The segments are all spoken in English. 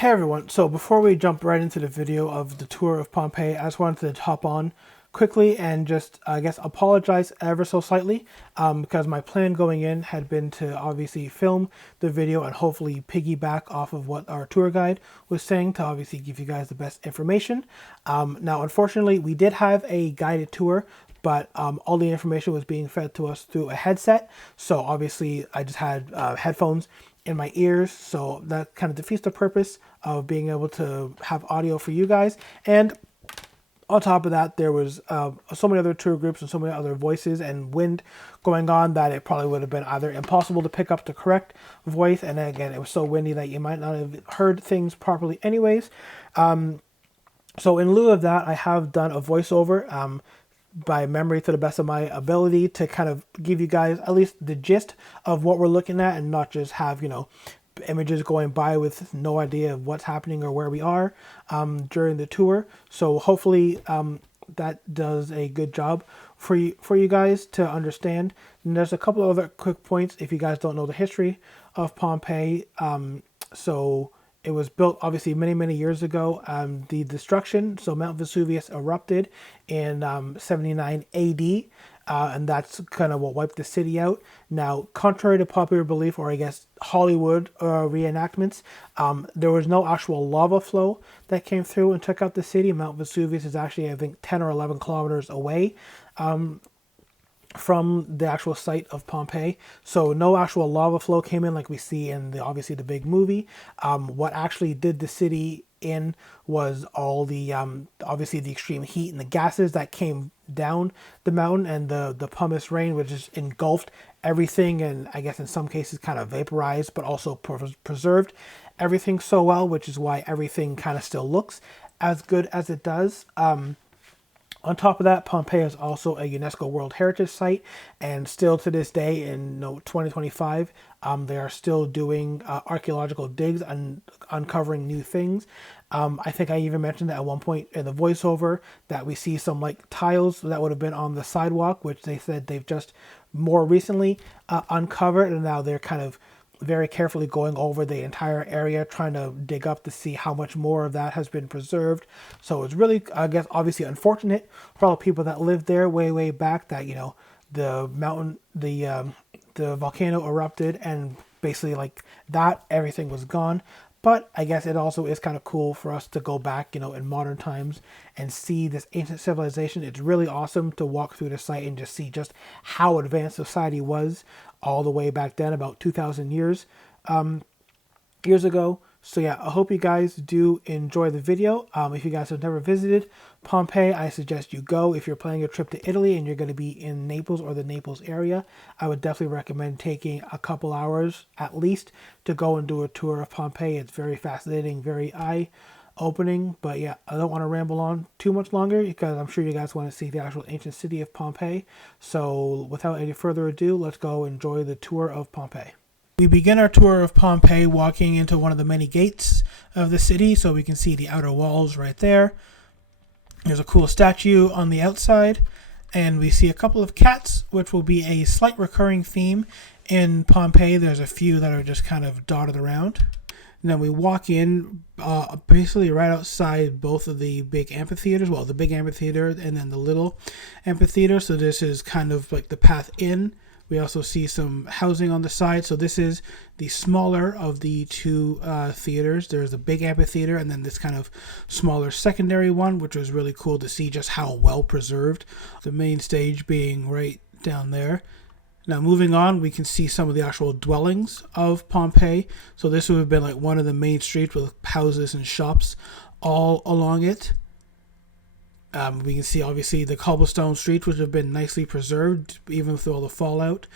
Hey everyone, so before we jump right into the video of the tour of Pompeii, I just wanted to hop on quickly and just, I guess, apologize ever so slightly because my plan going in had been to obviously film the video and hopefully piggyback off of what our tour guide was saying to obviously give you guys the best information. Now, unfortunately, we did have a guided tour, but all the information was being fed to us through a headset. So obviously I just had headphones in my ears, so that kind of defeats the purpose of being able to have audio for you guys. And on top of that, there was so many other tour groups and so many other voices and wind going on that it probably would have been either impossible to pick up the correct voice, and then again, it was so windy that you might not have heard things properly anyways. So in lieu of that, I have done a voiceover by memory to the best of my ability to kind of give you guys at least the gist of what we're looking at and not just have, images going by with no idea of what's happening or where we are during the tour. So hopefully that does a good job for you guys to understand. And there's a couple of other quick points if you guys don't know the history of Pompeii. So it was built obviously many years ago. The destruction, so Mount Vesuvius erupted in 79 AD, and that's kind of what wiped the city out. Now, contrary to popular belief, or I guess Hollywood reenactments, there was no actual lava flow that came through and took out the city. Mount Vesuvius is actually, I think, 10 or 11 kilometers away from the actual site of Pompeii. So no actual lava flow came in like we see in obviously the big movie. What actually did the city in was all the obviously the extreme heat and the gases that came down the mountain, and the pumice rain, which just engulfed everything, and I guess in some cases kind of vaporized but also preserved everything so well, which is why everything kind of still looks as good as it does. On top of that, Pompeii is also a UNESCO World Heritage Site, and still to this day in 2025, they are still doing archaeological digs and uncovering new things. I think I even mentioned at one point in the voiceover that we see some like tiles that would have been on the sidewalk, which they said they've just more recently uncovered, and now they're kind of very carefully going over the entire area, trying to dig up to see how much more of that has been preserved. So it's really, I guess, obviously unfortunate for all the people that lived there way back that, the mountain, the volcano erupted and basically like that, everything was gone. But I guess it also is kind of cool for us to go back, in modern times and see this ancient civilization. It's really awesome to walk through the site and just see just how advanced society was all the way back then, about 2,000 years ago. So yeah, I hope you guys do enjoy the video. If you guys have never visited Pompeii, I suggest you go. If you're planning a trip to Italy and you're going to be in Naples or the Naples area, I would definitely recommend taking a couple hours at least to go and do a tour of Pompeii. It's very fascinating, very eye-opening. But yeah, I don't want to ramble on too much longer because I'm sure you guys want to see the actual ancient city of Pompeii. So without any further ado, let's go enjoy the tour of Pompeii. We begin our tour of Pompeii walking into one of the many gates of the city, so we can see the outer walls right there. There's a cool statue on the outside, and we see a couple of cats, which will be a slight recurring theme in Pompeii. There's a few that are just kind of dotted around. And then we walk in basically right outside both of the big amphitheaters. Well, the big amphitheater and then the little amphitheater. So this is kind of like the path in. We also see some housing on the side. So this is the smaller of the two theaters. There's the big amphitheater and then this kind of smaller secondary one, which was really cool to see just how well preserved. The main stage being right down there. Now moving on, we can see some of the actual dwellings of Pompeii. So this would have been like one of the main streets with houses and shops all along it. We can see obviously the cobblestone streets, which have been nicely preserved even through all the fallout.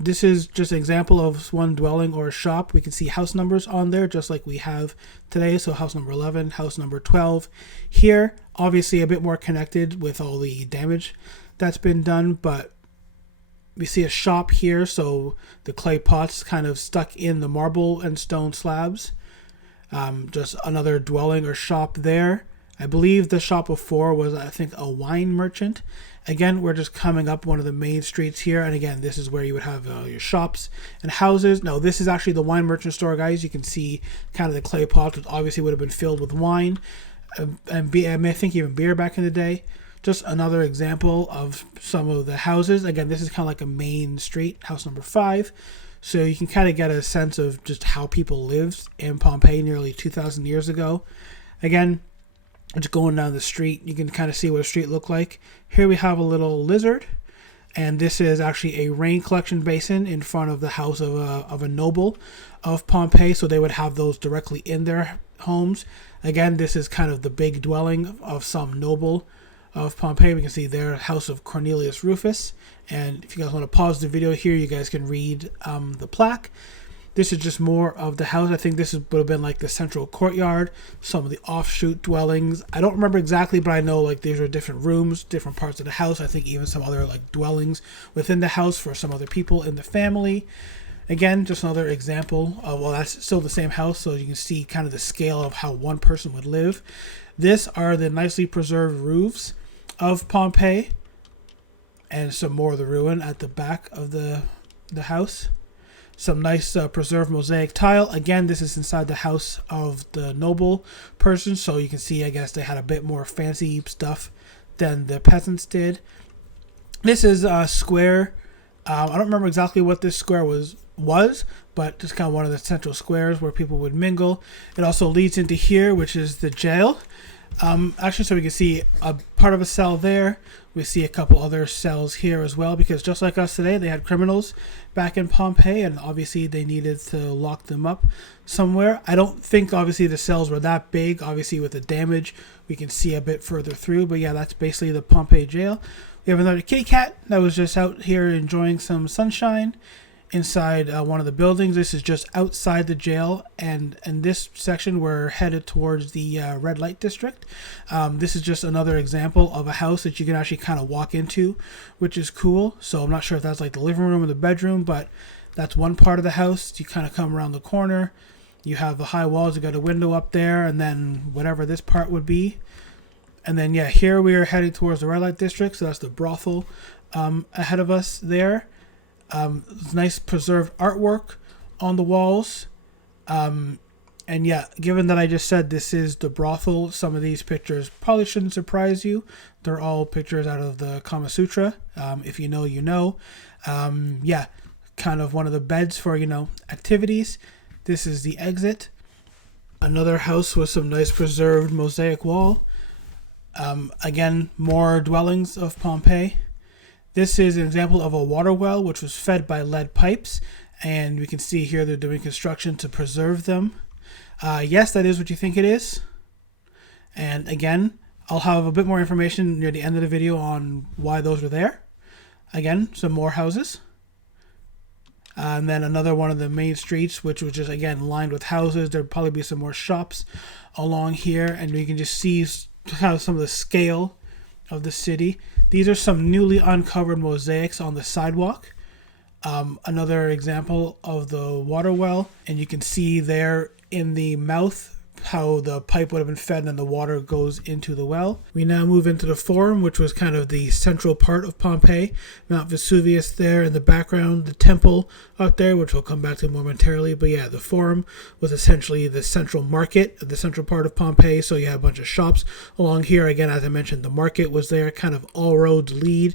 This is just an example of one dwelling or a shop. We can see house numbers on there just like we have today. So house number 11, house number 12 here. Obviously a bit more connected with all the damage that's been done, but we see a shop here. So the clay pots kind of stuck in the marble and stone slabs. Just another dwelling or shop there. I believe the shop before was, I think, a wine merchant. Again, we're just coming up one of the main streets here. And again, this is where you would have your shops and houses. No, this is actually the wine merchant store, guys. You can see kind of the clay pots, which obviously would have been filled with wine and beer, I think even beer back in the day. Just another example of some of the houses. Again, this is kind of like a main street, house number 5. So you can kind of get a sense of just how people lived in Pompeii nearly 2,000 years ago. Again, just going down the street, you can kind of see what a street looked like. Here we have a little lizard, and this is actually a rain collection basin in front of the house of a noble of Pompeii, so they would have those directly in their homes. Again, this is kind of the big dwelling of some noble of Pompeii. We can see their house of Cornelius Rufus, and if you guys want to pause the video here, you guys can read the plaque. This is just more of the house. I think this would have been like the central courtyard, some of the offshoot dwellings. I don't remember exactly, but I know like these are different rooms, different parts of the house. I think even some other like dwellings within the house for some other people in the family. Again, just another example of, well, that's still the same house, so you can see kind of the scale of how one person would live. This are the nicely preserved roofs of Pompeii, and some more of the ruin at the back of the house. Some nice preserved mosaic tile. Again, this is inside the house of the noble person, so you can see, I guess, they had a bit more fancy stuff than the peasants did. This is a square. I don't remember exactly what this square was, but just kind of one of the central squares where people would mingle. It also leads into here, which is the jail. Actually, so we can see a part of a cell there. We see a couple other cells here as well, because just like us today, they had criminals back in Pompeii, and obviously they needed to lock them up somewhere. I don't think obviously the cells were that big. Obviously with the damage, we can see a bit further through, but yeah, that's basically the Pompeii jail. We have another kitty cat that was just out here enjoying some sunshine inside one of the buildings. This is just outside the jail, and in this section we're headed towards the red light district. This is just another example of a house that you can actually kind of walk into, which is cool. So I'm not sure if that's like the living room or the bedroom, but that's one part of the house. You kind of come around the corner, you have the high walls, you got a window up there, and then whatever this part would be. And then yeah, here we are heading towards the red light district, so that's the brothel ahead of us there. Nice preserved artwork on the walls. And yeah, given that I just said this is the brothel, some of these pictures probably shouldn't surprise you. They're all pictures out of the Kama Sutra. If you know, you know. Yeah, kind of one of the beds for, you know, activities. This is the exit. Another house with some nice preserved mosaic wall. Again, more dwellings of Pompeii. This is an example of a water well which was fed by lead pipes, and we can see here they're doing construction to preserve them. Yes, that is what you think it is. And again, I'll have a bit more information near the end of the video on why those were there. Again, some more houses. And then another one of the main streets, which was just, again, lined with houses. There'd probably be some more shops along here, and we can just see kind of some of the scale of the city. These are some newly uncovered mosaics on the sidewalk. Another example of the water well, and you can see there in the mouth how the pipe would have been fed and the water goes into the well. We now move into the Forum, which was kind of the central part of Pompeii. Mount Vesuvius there in the background, the temple up there, which we'll come back to momentarily. But yeah, the Forum was essentially the central market, the central part of Pompeii. So you have a bunch of shops along here. Again, as I mentioned, the market was there. Kind of all roads lead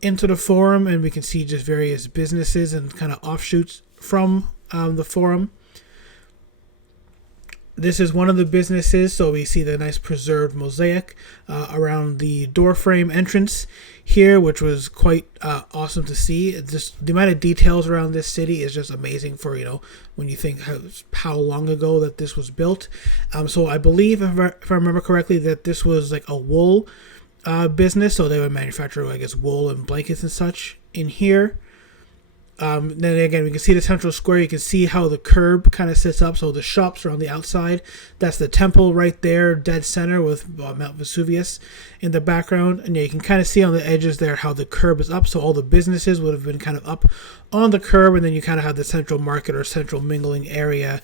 into the Forum, and we can see just various businesses and kind of offshoots from the Forum. This is one of the businesses, so we see the nice preserved mosaic around the doorframe entrance here, which was quite awesome to see. It's just the amount of details around this city is just amazing for, you know, when you think how long ago that this was built. So I believe, if I remember correctly, that this was like a wool business, so they would manufacture, I guess, wool and blankets and such in here. Then again, we can see the central square. You can see how the curb kind of sits up. So the shops are on the outside. That's the temple right there, dead center, with Mount Vesuvius in the background. And yeah, you can kind of see on the edges there how the curb is up. So all the businesses would have been kind of up on the curb. And then you kind of have the central market or central mingling area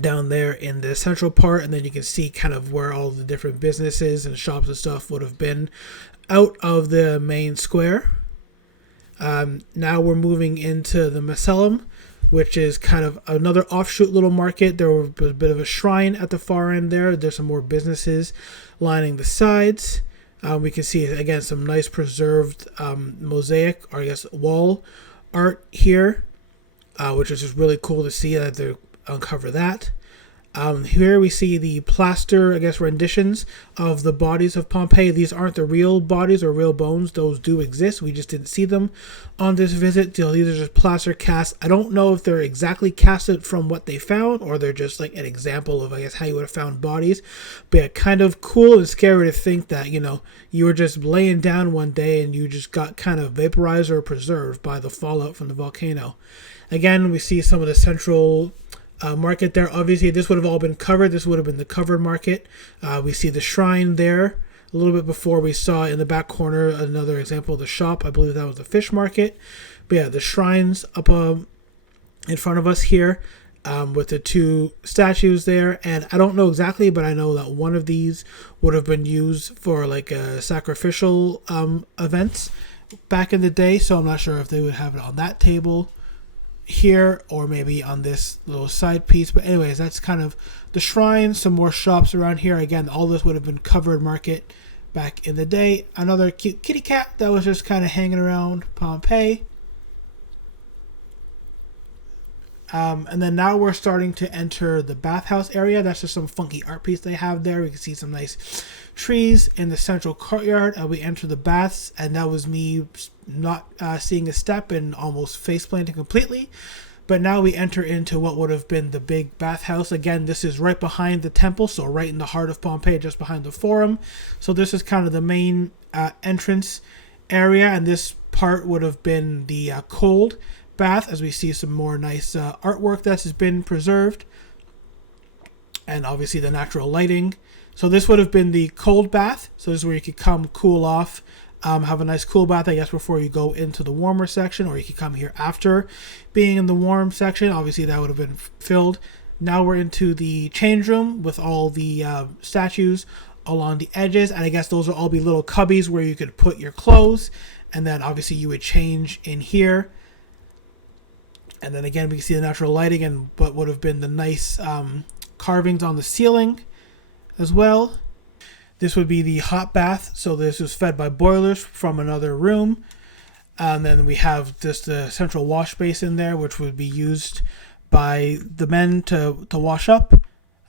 down there in the central part, and then you can see kind of where all the different businesses and shops and stuff would have been out of the main square. Now we're moving into the Macellum, which is kind of another offshoot little market. There was a bit of a shrine at the far end there. There's some more businesses lining the sides. We can see, again, some nice preserved mosaic, or I guess wall art here, which is just really cool to see that they uncover that. Here we see the plaster, I guess, renditions of the bodies of Pompeii. These aren't the real bodies or real bones. Those do exist. We just didn't see them on this visit. These are just plaster casts. I don't know if they're exactly casted from what they found, or they're just like an example of, I guess, how you would have found bodies. But yeah, kind of cool and scary to think that, you know, you were just laying down one day and you just got kind of vaporized or preserved by the fallout from the volcano. Again, we see some of the central market there. Obviously, this would have all been covered. This would have been the covered market. We see the shrine there. A little bit before, we saw in the back corner another example of the shop. I believe that was the fish market. But yeah, the shrine's up in front of us here, with the two statues there. And I don't know exactly, but I know that one of these would have been used for like sacrificial events back in the day. So I'm not sure if they would have it on that table here or maybe on this little side piece. But anyways, that's kind of the shrine. Some more shops around here. Again, all this would have been covered market back in the day. Another cute kitty cat that was just kind of hanging around Pompeii. And then now we're starting to enter the bathhouse area. That's just some funky art piece they have there. We can see some nice trees in the central courtyard. We enter the baths, and that was me not seeing a step and almost face planting completely. But now we enter into what would have been the big bathhouse. Again, this is right behind the temple, so right in the heart of Pompeii, just behind the forum. So this is kind of the main entrance area, and this part would have been the cold bath, as we see some more nice artwork that has been preserved, and obviously the natural lighting. So this would have been the cold bath. So this is where you could come cool off, have a nice cool bath, I guess, before you go into the warmer section, or you could come here after being in the warm section. Obviously that would have been filled. Now we're into the change room with all the statues along the edges, and I guess those will all be little cubbies where you could put your clothes, and then obviously you would change in here. And then again, we can see the natural lighting and what would have been the nice carvings on the ceiling as well. This would be the hot bath. So this is fed by boilers from another room. And then we have just the central wash basin there, which would be used by the men to wash up.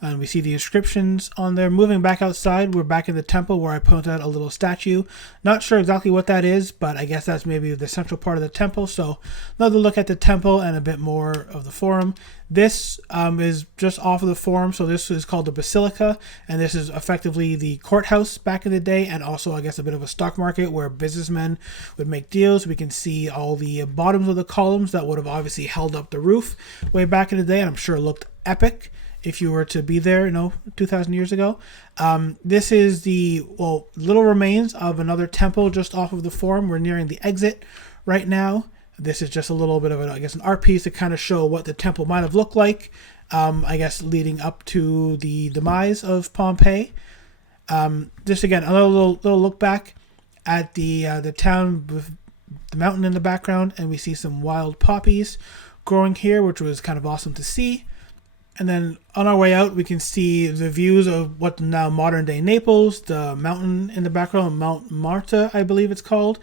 And we see the inscriptions on there. Moving back outside, we're back in the temple where I pointed out a little statue. Not sure exactly what that is, but I guess that's maybe the central part of the temple. So another look at the temple and a bit more of the forum. This is just off of the forum. So this is called the Basilica, and this is effectively the courthouse back in the day, and also I guess a bit of a stock market where businessmen would make deals. We can see all the bottoms of the columns that would have obviously held up the roof way back in the day, and I'm sure it looked epic if you were to be there, 2,000 years ago. This is the little remains of another temple just off of the forum. We're nearing the exit right now. This is just a little bit of an art piece to kind of show what the temple might have looked like, I guess, leading up to the demise of Pompeii. Just again, another little look back at the town with the mountain in the background, and we see some wild poppies growing here, which was kind of awesome to see. And then on our way out, we can see the views of what now modern day Naples, the mountain in the background, Mount Marta, I believe it's called.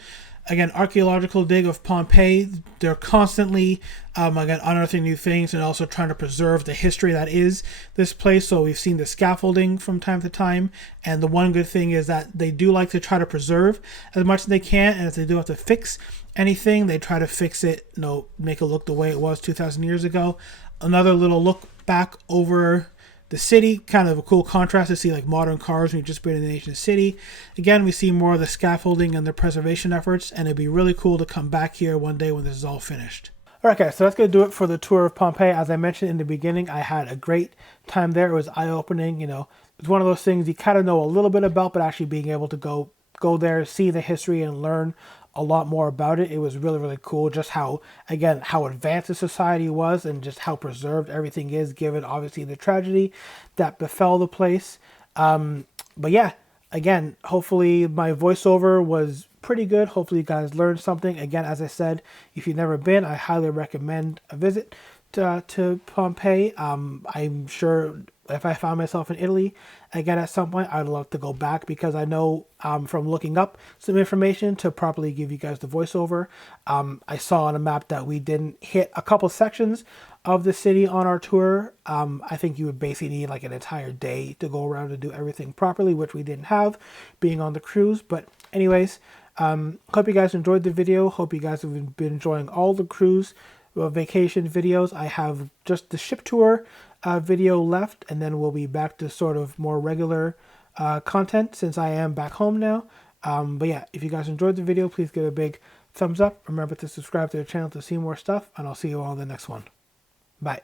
Again, archaeological dig of Pompeii. They're constantly, again, unearthing new things and also trying to preserve the history that is this place. So we've seen the scaffolding from time to time. And the one good thing is that they do like to try to preserve as much as they can. And if they do have to fix anything, they try to fix it, make it look the way it was 2,000 years ago. Another little look back over the city, kind of a cool contrast to see like modern cars when you've just been in an ancient city. Again, we see more of the scaffolding and the preservation efforts, and it'd be really cool to come back here one day when this is all finished. Okay, so that's going to do it for the tour of Pompeii. As I mentioned in the beginning, I had a great time there. It was eye-opening. It's one of those things you kind of know a little bit about, but actually being able to go there, see the history, and learn a lot more about it. It was really, really cool just how, again, how advanced the society was and just how preserved everything is, given obviously the tragedy that befell the place. But yeah, again, hopefully my voiceover was pretty good. Hopefully you guys learned something. Again, as I said, if you've never been, I highly recommend a visit to Pompeii. I'm sure if I found myself in Italy again at some point, I'd love to go back, because I know from looking up some information to properly give you guys the voiceover, I saw on a map that we didn't hit a couple sections of the city on our tour. I think you would basically need like an entire day to go around and do everything properly, which we didn't have being on the cruise. But anyways, hope you guys enjoyed the video. Hope you guys have been enjoying all the cruise vacation videos. I have just the ship tour video left, and then we'll be back to sort of more regular content since I am back home now. But yeah, if you guys enjoyed the video, please give it a big thumbs up. Remember to subscribe to the channel to see more stuff, and I'll see you all in the next one. Bye.